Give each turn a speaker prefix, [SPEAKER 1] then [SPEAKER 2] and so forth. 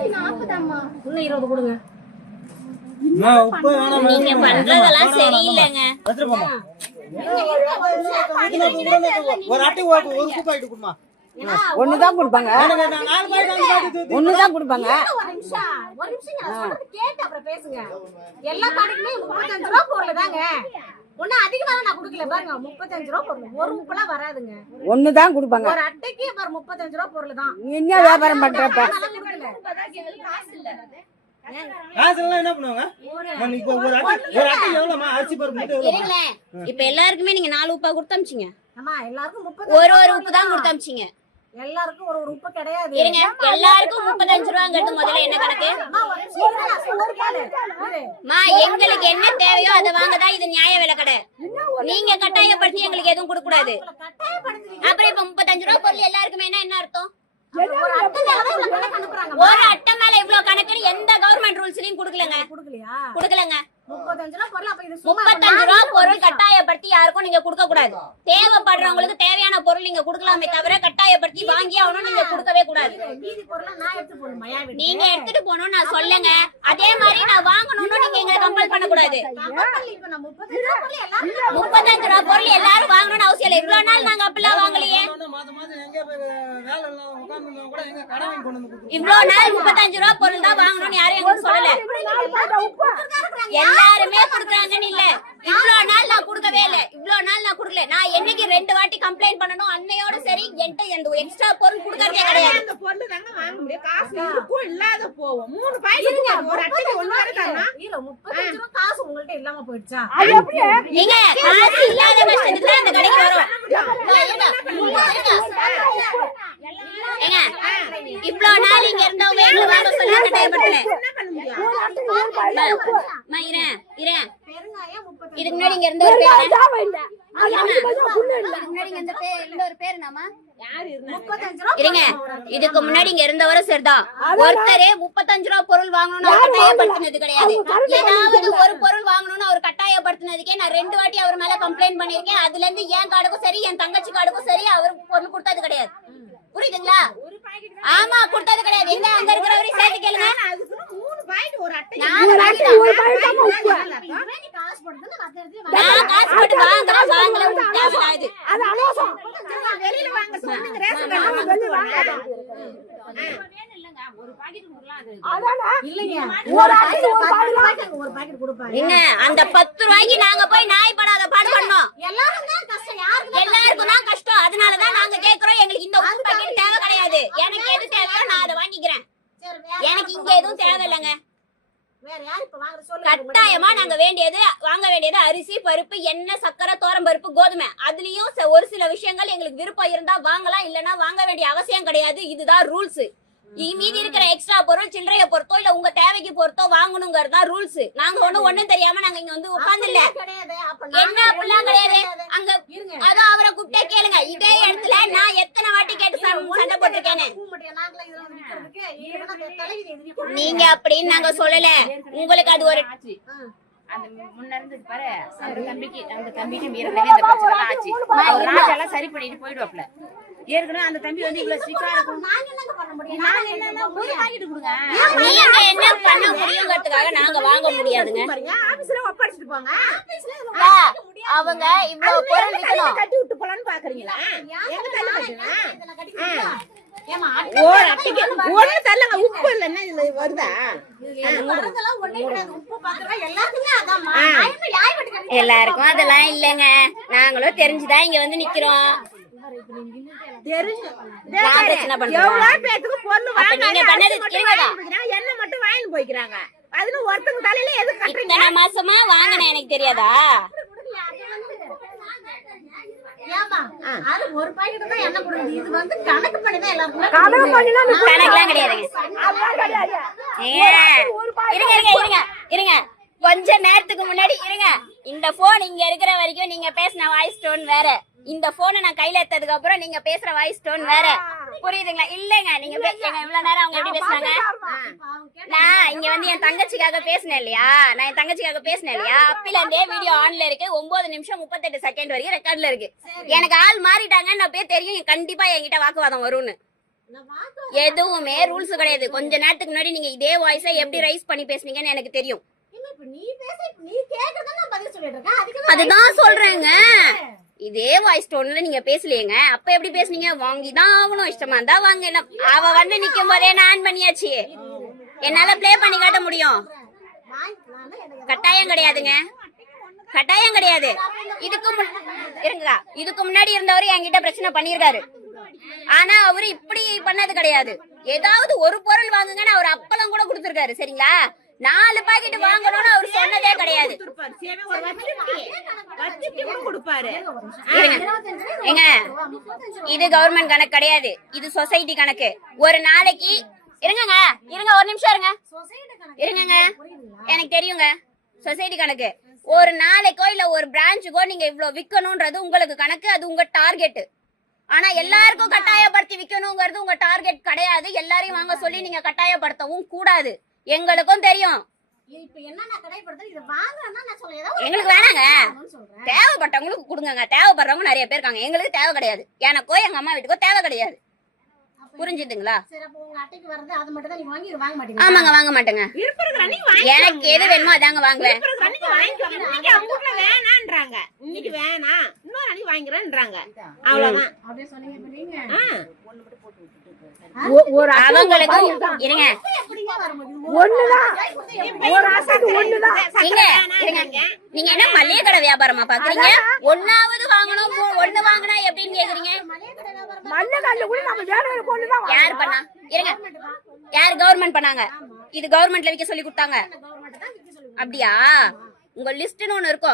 [SPEAKER 1] இன்னும் இருபது கொடுங்க.
[SPEAKER 2] நீங்க பண்றதெல்லாம் சரியில்லைங்க.
[SPEAKER 3] ஒரு அட்டை ஒரு பாக்கெட் கொடுமா
[SPEAKER 4] ஒண்ணுதான் கொடுப்பாங்க. ஒண்ணுதான் கொடுப்பாங்க.
[SPEAKER 1] ஒரு நிமிஷம் ஒரு நிமிஷம் நான் சொல்றது கேட்டு அப்புறம் பேசுங்க. எல்லா கடைக்குமே முப்பத்தஞ்சு ரூபா பொருள் தாங்க. ஒன்னும் அதிகமாக நான் கொடுக்கல பாருங்க முப்பத்தஞ்சு ரூபா பொருள். ஒரு உப்புலாம் வராதுங்க.
[SPEAKER 4] ஒண்ணுதான் கொடுப்பாங்க.
[SPEAKER 1] ஒரு அட்டைக்கு பாரு முப்பத்தஞ்சு ரூபா பொருள் தான்.
[SPEAKER 4] என்ன வியாபாரம் பண்றப்ப?
[SPEAKER 3] காசு எல்லாம் என்ன பண்ணுவாங்க? நான் இப்போ
[SPEAKER 2] எல்லாருக்குமே நீங்க நாலு உப்பா கொடுத்து அமிச்சிங்க.
[SPEAKER 1] ஆமா எல்லாருக்கும் முப்பது
[SPEAKER 2] ஒரு ஒரு உப்பு தான். கொடுத்து அமிச்சிங்க.
[SPEAKER 1] எல்லாருக்கும் ஒரு ஒரு உப்பு கிடையாது.
[SPEAKER 2] இருங்க எல்லாருக்கும் முப்பத்தஞ்சு ரூபாங்கிறது முதல்ல என்ன கணக்கு. மா எங்களுக்கு என்ன தேவையோ அதை வாங்கதான் இது நியாய விலை கடை. நீங்க கட்டாயப்படுத்தி எங்களுக்கு எதுவும் கொடுக்க கூடாது. அப்புறம் இப்ப முப்பத்தஞ்சு ரூபா பொருள் எல்லாருக்குமே என்ன அர்த்தம்?
[SPEAKER 1] ஒரு அட்டை
[SPEAKER 2] மேல இவ்வளவு கணக்குன்னு எந்த கவர்மெண்ட் ரூல்ஸ்லயும் கொடுக்கலங்க.
[SPEAKER 1] கொடுக்கலையா?
[SPEAKER 2] கொடுக்கலங்க.
[SPEAKER 1] முப்பத்தஞ்சு ரூபா பொருள், அப்ப இது சும்மா
[SPEAKER 2] முப்பத்தஞ்சு ரூபா பொருள் கட்டாயப்படுத்தி யாருக்கும் நீங்க கொடுக்க கூடாது. தேவைப்படுறவங்களுக்கு தேவையான பொருள் நீங்க கொடுக்கலாமே தவிர கட்டாயப்படுத்தி வாங்கி ஆகணும் நீங்க கொடுக்கவே கூடாது.
[SPEAKER 1] மீதி பொருளை நான் எடுத்து போடணுமா, என் வீட்டுக்கு?
[SPEAKER 2] நீங்க எடுத்துட்டு போகணும் நான் சொல்லுங்க. அதே மாதிரி நான் வாங்கணும்னு நீங்க எங்களை கம்பல் பண்ண கூடாது
[SPEAKER 1] முப்பத்தஞ்சு ரூபா பொருள் எல்லாரும்
[SPEAKER 2] வாங்கணும்னு அவசியம் இல்லை. இவ்வளவு நாள் நாங்க அப்படிலாம் வாங்கலையே. இவ்வளவு நாள் முப்பத்தஞ்சு ரூபா பொருள் தான் வாங்கணும்னு யாரும் எங்களுக்கு சொல்லல. எல்லாருமே குடுக்குறாங்கன்னு இல்ல இவ்வளவு நாள் நான் கொடுக்கவே இல்ல. இவ்வளவு நாள் நான் கொடுக்கல. நான் என்னைக்கு ரெண்டு வாட்டி கம்ப்ளைண்ட் பண்ணணும் அன்னையோட சரி என்கிட்ட எந்த எக்ஸ்ட்ரா பொருள் கொடுக்கறதே கிடையாது.
[SPEAKER 5] அந்த பொருள் தாங்க வாங்க முடியும். காசு இருக்கும் இல்லாத போவோம் மூணு பாக்கெட் ஒரு அட்டைக்கு ஒண்ணு வரை தரணும்
[SPEAKER 1] இல்ல, முப்பத்தஞ்சு ரூபா காசு உங்கள்ட்ட இல்லாம போயிடுச்சா?
[SPEAKER 2] நீங்க காசு இல்லாத கஷ்டத்துக்கு தான் இந்த கடைக்கு வரும். ஏங்க இவ்வளவு நாள் இங்க இருந்தவங்க எங்களை வாங்க சொல்லி கட்டாயப்படுத்தல இதுக்கு முன்னாடி இங்க இருந்த ஒரு பேர் என்ன? இதுக்கு முன்னாடி இங்க இருந்த பேர் இருந்த ஒரு பேர் என்னம்மா?
[SPEAKER 1] முப்பத்தஞ்சு ரூபா
[SPEAKER 2] இருங்க. இதுக்கு முன்னாடி இங்க இருந்தவரும் சரிதான். ஒருத்தரே முப்பத்தஞ்சு ரூபா பொருள் வாங்கணும்னு அவர் கட்டாயப்படுத்தினது கிடையாது. ஏதாவது ஒரு பொருள் வாங்கணும்னு அவர் கட்டாயப்படுத்தினதுக்கே நான் ரெண்டு வாட்டி அவர் மேல கம்ப்ளைண்ட் பண்ணிருக்கேன் அதுல இருந்து என் கார்டுக்கும் சரி என் தங்கச்சி கார்டுக்கும் சரி அவர் பொருள் கொடுத்தது கிடையாது. புரியுதுங்களா? ஆமா கொடுத்தது கிடையாது. எங்க அங்க இருக்கிறவரையும் சேர்த்து கேளுங்க. நான் காசு போட்டு வாங்குறேன். வாங்கல. உங்களுக்கு தேவையில்லாது.
[SPEAKER 5] வெளியில வாங்க சொன்னீங்க ரேஷன் கடையில வாங்க.
[SPEAKER 1] இல்லைங்க ஒரு பாக்கெட் ஒரு பாக்கெட் ஒரு பாக்கெட் கொடுப்பாங்க
[SPEAKER 2] என்ன அந்த பத்து ரூபாய்க்கு நாங்க போய் நாய் படாத பாடு பண்ணோம்
[SPEAKER 1] எல்லாரும் தான் கஷ்டம் யாருக்கு
[SPEAKER 2] எல்லாருக்கும் தான் கஷ்டம். அதனாலதான் நாங்க கேக்குறோம். எங்களுக்கு இந்த பாக்கெட் தேவை கிடையாது. எனக்கு எது தேவையோ நான் அதை வாங்கிக்கிறேன். எனக்கு இங்க எதுவும் தேவையில்லைங்க.
[SPEAKER 1] வேற யார் இப்ப வாங்குற சொல்லு
[SPEAKER 2] கட்டாயமா நாங்க வேண்டியது வாங்க வேண்டியது அரிசி பருப்பு எண்ணெய் சக்கரை தோரம் பருப்பு கோதுமை. அதுலயும் ஒரு சில விஷயங்கள் எங்களுக்கு விருப்பம் இருந்தா வாங்கலாம் இல்லனா வாங்க வேண்டிய அவசியம் கிடையாது. இதுதான் ரூல்ஸ் மீதி இருக்கிற எக்ஸ்ட்ரா பொருள் சில்லறைய பொறுத்தோ இல்ல உங்க தேவைக்கு பொறுத்தோ வாங்கணுங்கிறது தான் ரூல்ஸ் நாங்க ஒண்ணும் ஒண்ணும் தெரியாம நாங்க இங்க வந்து உட்கார்ந்து இல்ல. என்ன அப்படிலாம் கிடையாது. அங்க
[SPEAKER 1] இருங்க.
[SPEAKER 2] அதோ அவரை கூப்பிட்டே கேளுங்க. இதே இடத்துல நான் எத்தனை வாட்டி கேட்டு சண்டை போட்டிருக்கேன்னு. நீங்க அப்படின்னு நாங்க சொல்லல. உங்களுக்கு அது ஒரு
[SPEAKER 6] அந்த முன்ன இருந்தது பாரு அந்த தம்பிக்கு அந்த தம்பிக்கு மீறவே இந்த பிரச்சனை தான் ஆச்சு. அவர் ராஜெல்லாம் சரி பண்ணிட்டு போயிடுவாப்ல ஏற்கனவே அந்த தம்பி வந்து இவ்வளவு ஸ்ட்ரிக்டா இருக்கும்.
[SPEAKER 1] நாங்க என்னங்க பண்ண முடியும்?
[SPEAKER 6] நாங்க என்னன்னா ஒரு பாக்கெட் கொடுங்க.
[SPEAKER 2] நீங்க என்ன பண்ண முடியுங்கிறதுக்காக நாங்க வாங்க முடியாதுங்க.
[SPEAKER 5] பாருங்க ஆபீஸ்ல ஒப்படைச்சிட்டு போங்க.
[SPEAKER 2] அக்கா, அவங்க இவ்வளவு பொருள்
[SPEAKER 5] கட்டி விட்டு போலான்னு பாக்குறீங்களா? ஒண்ணு தரலங்க உப்பு இல்லைன்னா இதுல வருதா?
[SPEAKER 2] எல்லாருக்கும் அதெல்லாம் இல்லைங்க. நாங்களும் தெரிஞ்சுதான் இங்க வந்து நிக்கிறோம்.
[SPEAKER 5] என்ன மட்டும் வாங்கிட்டு போய்க்கிறாங்க? அதுல ஒருத்தங்க தலையில எது
[SPEAKER 2] மாசமா வாங்கினேன் எனக்கு தெரியாதா?
[SPEAKER 1] ஒரு பாக்கெட் தான் எண்ணெய் கொடுக்குது. இது வந்து கணக்கு பண்ணி தான் எல்லாருக்குமே
[SPEAKER 2] கணக்கெல்லாம் கிடையாதுங்க ஏங்க, இருங்க இருங்க இருங்க இருங்க. கொஞ்ச நேரத்துக்கு முன்னாடி இருங்க. இந்த போன் இங்க இருக்கிற வரைக்கும் நீங்க பேசின வாய்ஸ் டோன் வேற. இந்த போனை நான் கையில எடுத்ததுக்கு அப்புறம் நீங்க பேசுற வாய்ஸ் டோன் வேற. புரியுதுங்களா? இல்லங்க நீங்க இவ்வளவு நேரம் அவங்க எப்படி பேசுனாங்க? நான் இங்க வந்து என் தங்கச்சிக்காக பேசினேன் இல்லையா? நான் என் தங்கச்சிக்காக பேசினேன் இல்லையா? அப்பில இருந்தே வீடியோ ஆன்ல இருக்கு. ஒன்பது நிமிஷம் முப்பத்தெட்டு செகண்ட் வரைக்கும் ரெக்கார்ட்ல இருக்கு. எனக்கு ஆள் மாறிட்டாங்கன்னு அப்பயே தெரியும். கண்டிப்பா என்கிட்ட வாக்குவாதம் வரும்னு.
[SPEAKER 1] நான்
[SPEAKER 2] எதுவுமே ரூல்ஸ் கிடையாது. கொஞ்ச நேரத்துக்கு முன்னாடி நீங்க இதே வாய்ஸை எப்படி ரைஸ் பண்ணி பேசுனீங்கன்னு எனக்கு தெரியும். அதுதான் சொல்றேங்க. இதே வாய்ஸ் டோன்ல நீங்க பேசலையேங்க. அப்ப எப்படி பேசுனீங்க? வாங்கி தான் ஆகணும். இஷ்டமா இருந்தா வாங்க இல்ல அவ வந்து நிக்கும் போதே நான் பண்ணியாச்சு. என்னால ப்ளே பண்ணி காட்ட முடியும். கட்டாயம் கிடையாதுங்க. கட்டாயம் கிடையாது. இதுக்கு முன்- இருங்க இதுக்கு முன்னாடி இருந்தவர் என்கிட்ட பிரச்சனை பண்ணியிருக்காரு. ஆனா அவரு இப்படி பண்ணது கிடையாது. ஏதாவது ஒரு பொருள் வாங்குங்கன்னு அவர் அப்பளம் கூட கொடுத்திருக்காரு. சரிங்களா? நாலு பாக்கெட் வாங்கணும்னு அவர் சொன்னதே கிடையாது. ஏங்க. இது கவர்மெண்ட் கணக்கு கிடையாது. இது சொசைட்டி கணக்கு. ஒரு நாளைக்கு இருங்கங்க. இருங்க ஒரு நிமிஷம் இருங்க.
[SPEAKER 1] சொசைட்டி கணக்கு.
[SPEAKER 2] இருங்கங்க? எனக்கு தெரியுங்க. சொசைட்டி கணக்கு. ஒரு நாளைக்கோ இல்ல ஒரு பிரான்ச்சுக்கோ நீங்க இவ்ளோ விக்கணும்ன்றது உங்களுக்கு கணக்கு. அது உங்க டார்கெட் ஆனா எல்லாருக்கும் கட்டாயப்படுத்தி விக்கணுங்கிறது உங்க டார்கெட் கிடையாது. எல்லாரையும் வாங்க சொல்லி நீங்க கட்டாயப்படுத்தவும் கூடாது. எங்களுக்கும் தெரியும். எங்களுக்கு வேணாங்க. தேவைப்பட்டவங்களுக்கு கொடுங்கங்க. தேவைப்படுறவங்க நிறைய பேர் இருக்காங்க. எங்களுக்கு தேவை கிடையாது. எனக்கோ எங்க அம்மா வீட்டுக்கோ தேவை கிடையாது. புரிஞ்சுதுங்களா?
[SPEAKER 1] சரி அப்போ உங்க அட்டைக்கு வர்றது அது மட்டும் தான். நீங்க வாங்கி இதை வாங்க மாட்டீங்க
[SPEAKER 2] ஆமாங்க வாங்க மாட்டேங்க. எனக்கு எது வேணுமோ அதாங்க வாங்குவேன்.
[SPEAKER 5] வேணான்றாங்க. இன்னைக்கு வேணாம். இன்னொரு அன்னைக்கு அவ்வளவுதான்.
[SPEAKER 4] ஒரு
[SPEAKER 2] இருங்க.
[SPEAKER 4] ஒண்ணுதான் ஒண்ணுதான்
[SPEAKER 2] நீங்க என்ன மளிகை கடை வியாபாரமா பாக்குறீங்க? ஒன்னாவது வாங்கணும் ஒண்ணு வாங்கினா எப்படின்னு கேக்குறீங்க?
[SPEAKER 1] மளிகை கடை வியாபாரம்
[SPEAKER 4] மண்ணை கல்லு கூட நம்ம வேற பொண்ணுதான்
[SPEAKER 2] யார் பண்ணா? இருங்க. யார் கவர்மெண்ட் பண்ணாங்க? இது கவர்மெண்ட்ல விக்க சொல்லி கொடுத்தாங்க. அப்படியா? உங்க லிஸ்ட்னு ஒண்ணு இருக்கும்.